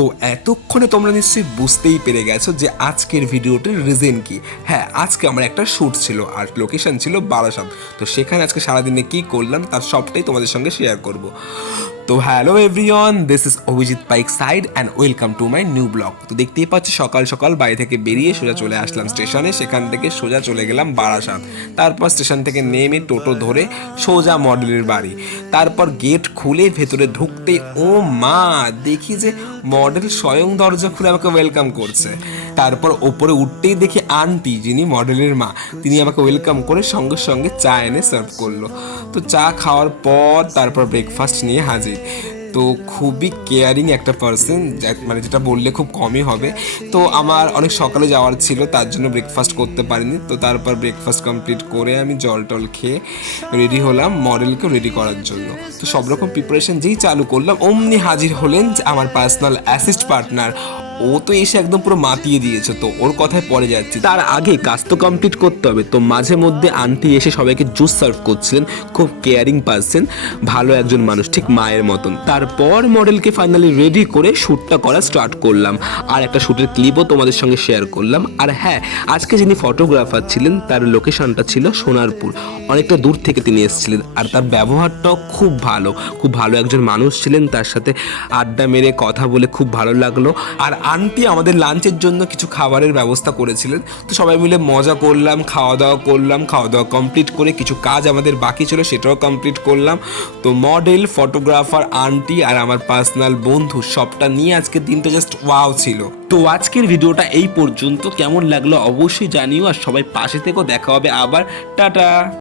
তো এতক্ষণে তোমরা নিশ্চয়ই বুঝতেই পেরে গেছো যে আজকের ভিডিওটির রিজন কি। হ্যাঁ, আজকে আমার একটা শ্যুট ছিল আর লোকেশন ছিল বারাসাত। তো সেখানে আজকে সারাদিনে কি করলাম তার সবটাই তোমাদের সঙ্গে শেয়ার করব। তো hello everyone, this is Abhijit Paik side and welcome to my new blog. তো দেখতেই পাচ্ছি সকাল সকাল বাড়ি থেকে বেরিয়ে সোজা চলে আসলাম স্টেশনে। সেখান থেকে সোজা চলে গেলাম বারাসাত। তারপর স্টেশন থেকে নেমে টোটো ধরে সোজা মডেলের বাড়ি। তারপর গেট খুলে ভেতরে ঢুকতেই ও মা, দেখি যে মডেল স্বয়ং দরজা খুলে আমাকে ওয়েলকাম করছে। তারপর ওপরে উঠতেই দেখি আন্টি, যিনি মডেলের মা, তিনি আমাকে ওয়েলকাম করে সঙ্গে সঙ্গে চা এনে সার্ভ করলো। তো চা খাওয়ার পর তারপর ব্রেকফাস্ট নিয়ে হাজির। তো খুবই কেয়ারিং একটা পার্সন, মানে যেটা বললে খুব কমই হবে। তো আমার অনেক সকালে যাওয়ার ছিল, তার জন্য ব্রেকফাস্ট করতে পারিনি। তো তারপর ব্রেকফাস্ট কমপ্লিট করে আমি জল টল খেয়ে রেডি হলাম মডেলকে রেডি করার জন্য। তো সব রকম প্রিপারেশন যেই চালু করলাম অমনি হাজির হলেন আমার পার্সোনাল অ্যাসিস্ট পার্টনার। ও তো এসে একদম পুরো মাতিয়ে দিয়েছে, তো ওর কথায় পরে যাচ্ছি। তার আগে কাজ তো কমপ্লিট করতে হবে। তো মাঝে মধ্যে আন্টি এসে সবাইকে জুস সার্ভ করছিলেন। খুব কেয়ারিং পার্সন, ভালো একজন মানুষ, ঠিক মায়ের মতন। তারপর মডেলকে ফাইনালি রেডি করে শ্যুটটা করা স্টার্ট করলাম। আর একটা শ্যুটের ক্লিপও তোমাদের সঙ্গে শেয়ার করলাম। আর হ্যাঁ, আজকে যিনি ফটোগ্রাফার ছিলেন তার লোকেশনটা ছিল সোনারপুর। অনেকটা দূর থেকে তিনি এসেছিলেন আর তার ব্যবহারটাও খুব ভালো, খুব ভালো একজন মানুষ ছিলেন। তার সাথে আড্ডা মেরে কথা বলে খুব ভালো লাগলো। আর আন্টি আমাদের লাঞ্চের জন্য কিছু খাবারের ব্যবস্থা করেছিলেন। তো সবাই মিলে মজা করলাম, খাওয়া দাওয়া করলাম। খাওয়া দাওয়া কমপ্লিট করে কিছু কাজ আমাদের বাকি ছিল, সেটাও কমপ্লিট করলাম। তো মডেল, ফটোগ্রাফার, আন্টি আর আমার পার্সোনাল বন্ধু সবটা নিয়ে আজকের দিনটা জাস্ট ওয়াও ছিল। তো আজকের ভিডিওটা এই পর্যন্ত। কেমন লাগলো অবশ্যই জানিও, আর সবাই পাশে থেকেও। দেখা হবে আবার। টাটা।